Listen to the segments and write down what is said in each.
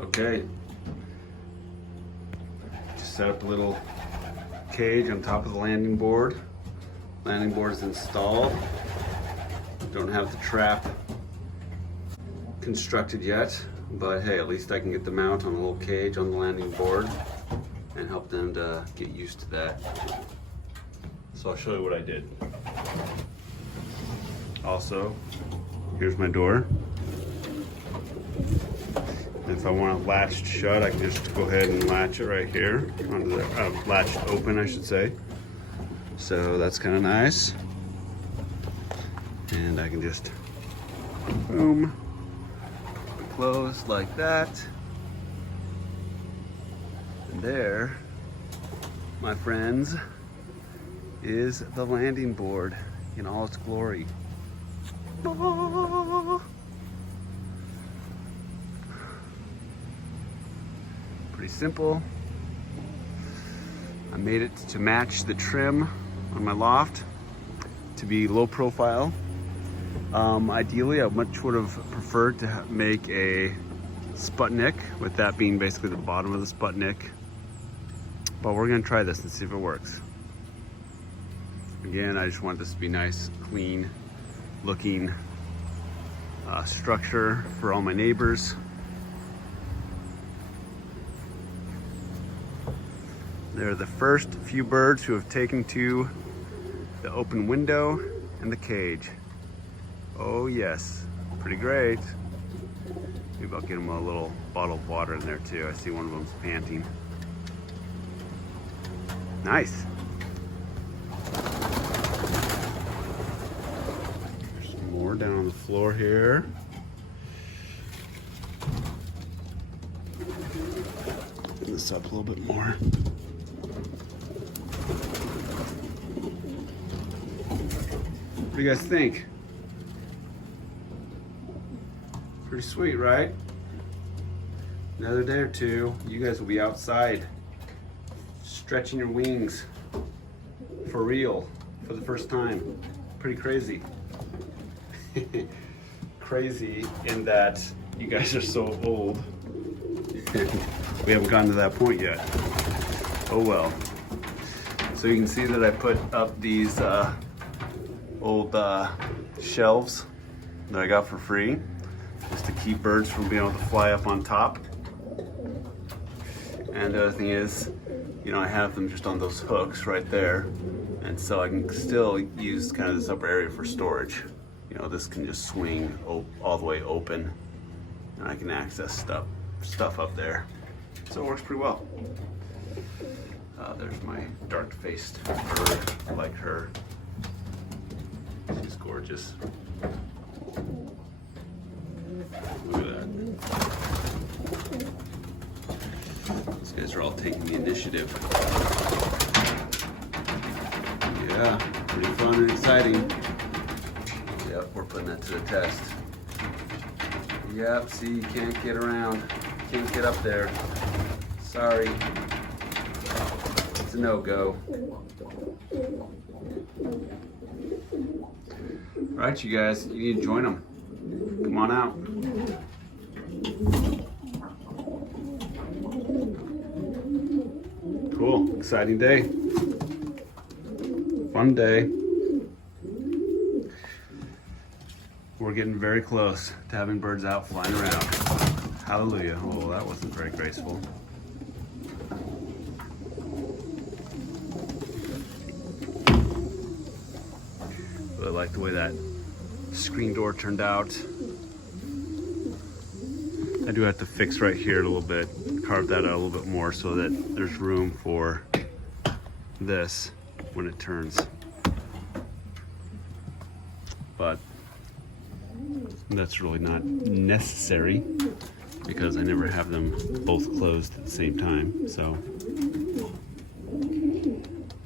Okay, just set up a little cage on top of the landing board. Landing board is installed. Don't have the trap constructed yet, but hey, at least I can get the mount on a little cage on the landing board and help them to get used to that. So I'll show you what I did. Also, here's my door. If I want it latched shut, I can just go ahead and latch it right here, onto the, latched open, I should say. So that's kind of nice. And I can just, boom, close like that. And there, my friends, is the landing board in all its glory. Pretty simple. I made it to match the trim on my loft to be low profile. Ideally, I much would have preferred to make a Sputnik, with that being basically the bottom of the Sputnik. But we're gonna try this and see if it works. Again, I just want this to be nice, clean looking structure for all my neighbors. They're the first few birds who have taken to the open window and the cage. Oh yes, pretty great. Maybe I'll get them a little bottle of water in there too. I see one of them's panting. Nice. There's some more down on the floor here. Bring this up a little bit more. What do you guys think? Pretty sweet, right? Another day or two, you guys will be outside, stretching your wings for real, for the first time. Pretty crazy. Crazy in that you guys are so old. We haven't gotten to that point yet. Oh well. So you can see that I put up these old shelves that I got for free, just to keep birds from being able to fly up on top. And the other thing is, you know, I have them just on those hooks right there, and so I can still use kind of this upper area for storage. You know, this can just swing all the way open, and I can access stuff up there. So it works pretty well. There's my dark-faced bird. I like her. She's gorgeous. Look at that. These guys are all taking the initiative. Yeah, pretty fun and exciting. Yep, we're putting that to the test. Yep, see, you can't get around. Can't get up there. Sorry. It's a no-go. Right, you guys, you need to join them. Come on out. Cool, exciting day. Fun day. We're getting very close to having birds out flying around. Hallelujah. Oh, that wasn't very graceful. But I like the way that screen door turned out. I do have to fix right here a little bit, carve that out a little bit more so that there's room for this when it turns. But that's really not necessary because I never have them both closed at the same time. So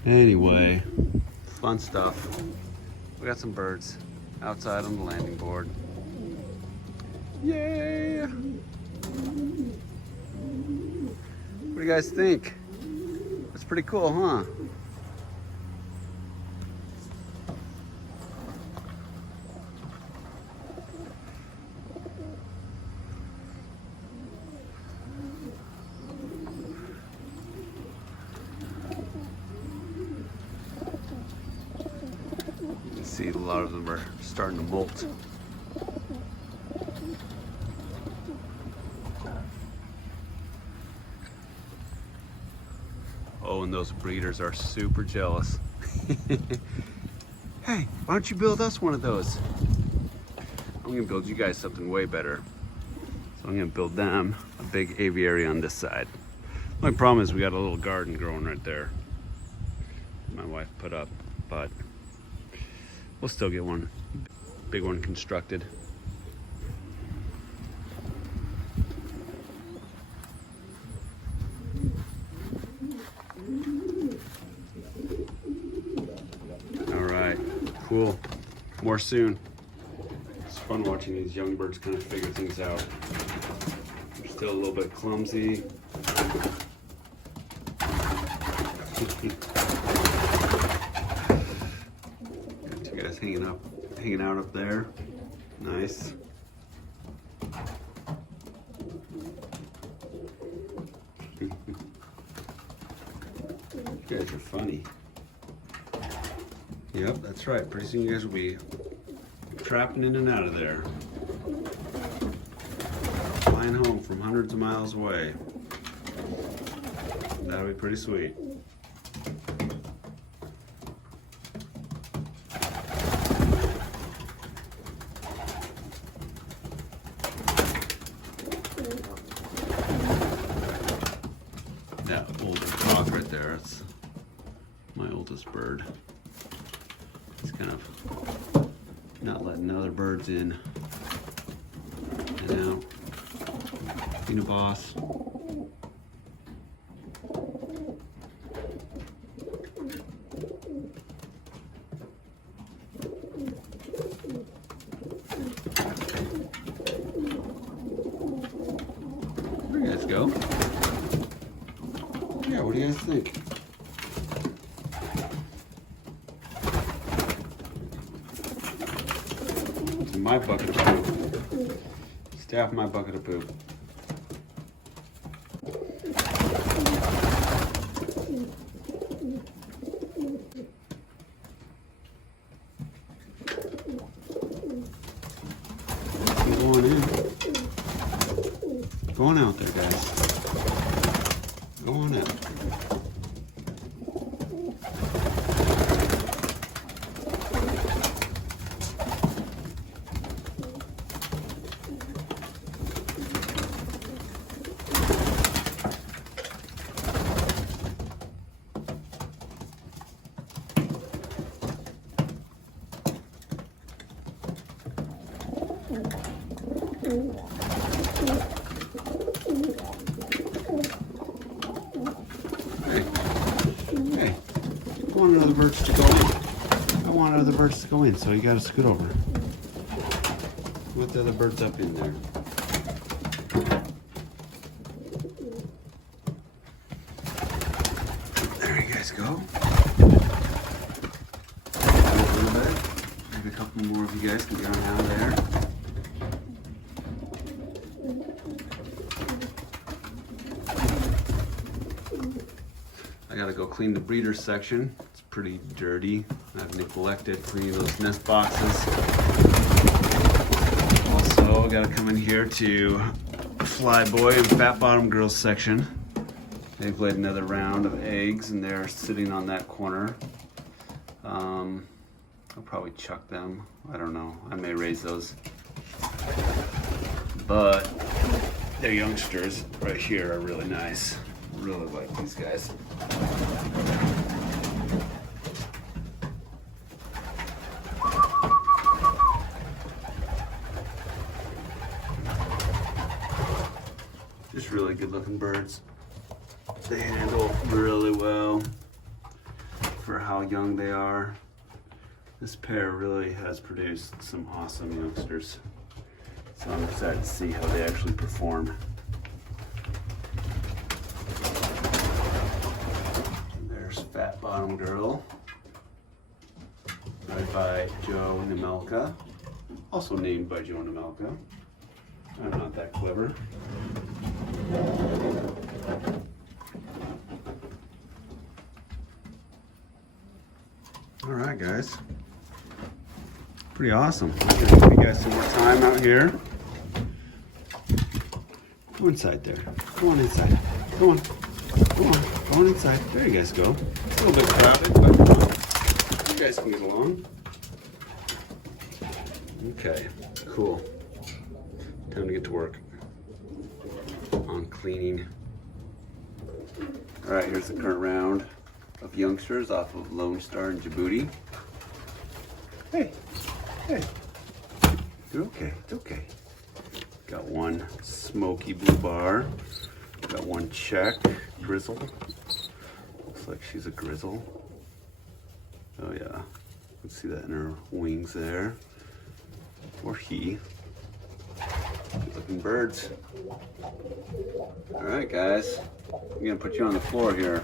anyway, fun stuff. We got some birds outside on the landing board. Yay! What do you guys think? That's pretty cool, huh? lot of them are starting to molt. Oh, and those breeders are super jealous. Hey, why don't you build us one of those? I'm gonna build you guys something way better. So I'm gonna build them a big aviary on this side. My problem is we got a little garden growing right there. My wife put up, but we'll still get one, big one constructed. All right, cool. More soon. It's fun watching these young birds kind of figure things out. They're still a little bit clumsy. Got two guys hanging out up there. Nice. You guys are funny. Yep, that's right. Pretty soon you guys will be trapping in and out of there. Flying home from hundreds of miles away. That'll be pretty sweet. That older cock right there, it's my oldest bird. He's kind of not letting other birds in and out. Being a boss. There you guys go. Yeah, what do you guys think? It's my bucket of poop. Stay off my bucket of poop. Going in. Go on out there, guys. Go on out. Hey, I want other birds to go in. I want other birds to go in, so you gotta scoot over. Put the other birds up in there. There you guys go. Maybe a couple more of you guys can get on out of there. I gotta go clean the breeder section. It's pretty dirty. I've neglected cleaning those nest boxes. Also, I gotta come in here to Flyboy and Fat Bottom Girls section. They've laid another round of eggs and they're sitting on that corner. I'll probably chuck them. I don't know. I may raise those. But their youngsters right here are really nice. Really like these guys. Just really good looking birds. They handle really well for how young they are. This pair really has produced some awesome youngsters. So I'm excited to see how they actually perform. Fat Bottom Girl, right by Joe Nemelka, also named by Joe Nemelka. I'm not that clever. All right, guys. Pretty awesome. I'm gonna give you guys some more time out here. Go inside there. Go on inside. Go on. Go on. Go on inside. There you guys go. It's a little bit crowded, but come on. You guys can get along. Okay, cool. Time to get to work on cleaning. All right, here's the current round of youngsters off of Lone Star in Djibouti. Hey, hey, you're okay, it's okay. Got one smoky blue bar. Got one check, grizzle. Looks like she's a grizzle. Oh yeah, let's see that in her wings there. Or he. Good looking birds. All right, guys. I'm gonna put you on the floor here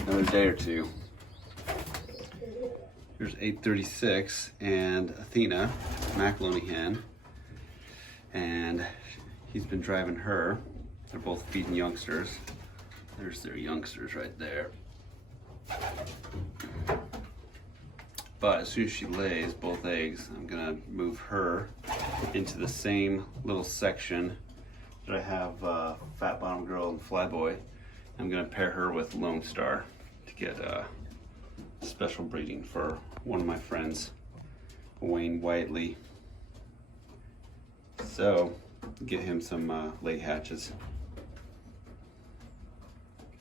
another day or two. Here's 836 and Athena, Macaloni hen, and he's been driving her. They're both feeding youngsters. There's their youngsters right there. But as soon as she lays both eggs, I'm gonna move her into the same little section that I have Fat Bottom Girl and Flyboy. I'm gonna pair her with Lone Star to get special breeding for one of my friends, Wayne Whiteley. So, get him some late hatches.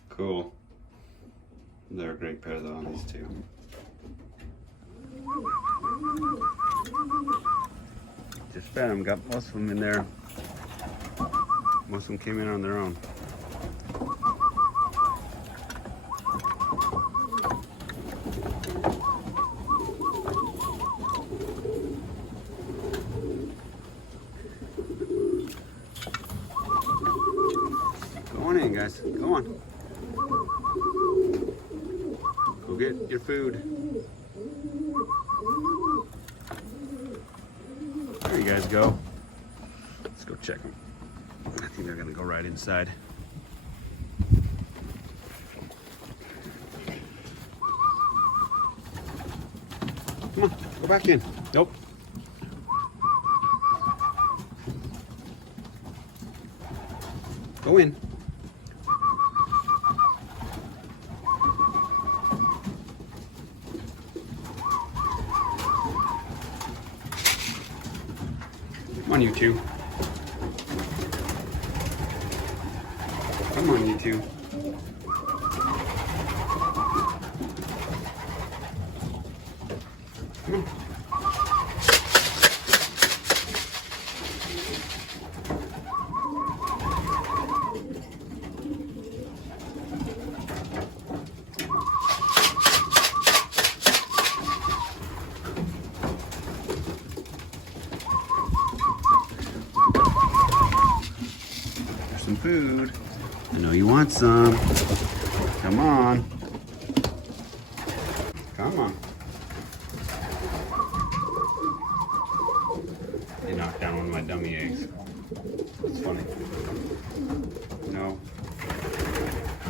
Cool. They're a great pair though on these two. Just fed them, got most of them in there. Most of them came in on their own. Go on in, guys. Go on. Go get your food. There you guys go. Let's go check them. I think they're gonna go right inside. Come on, go back in. Nope. Go in. Come on, you two. Come on, you two. Come on. There's some food. I know you want some. Come on. Come on. They knocked down one of my dummy eggs. It's funny. No.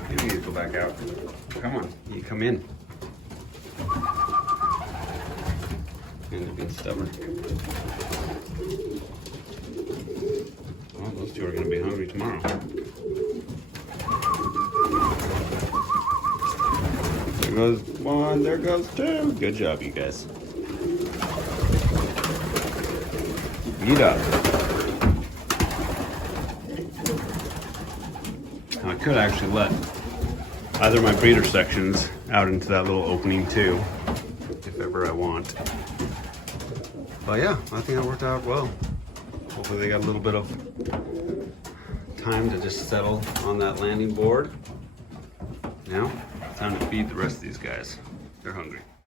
You need to go back out. Come on. You come in. And they're being stubborn. Well, those two are going to be hungry tomorrow. There goes one, there goes two. Good job, you guys. Beat up. Now, I could actually let either of my breeder sections out into that little opening too, if ever I want. But yeah, I think that worked out well. Hopefully they got a little bit of time to just settle on that landing board. Now, time to feed the rest of these guys. They're hungry.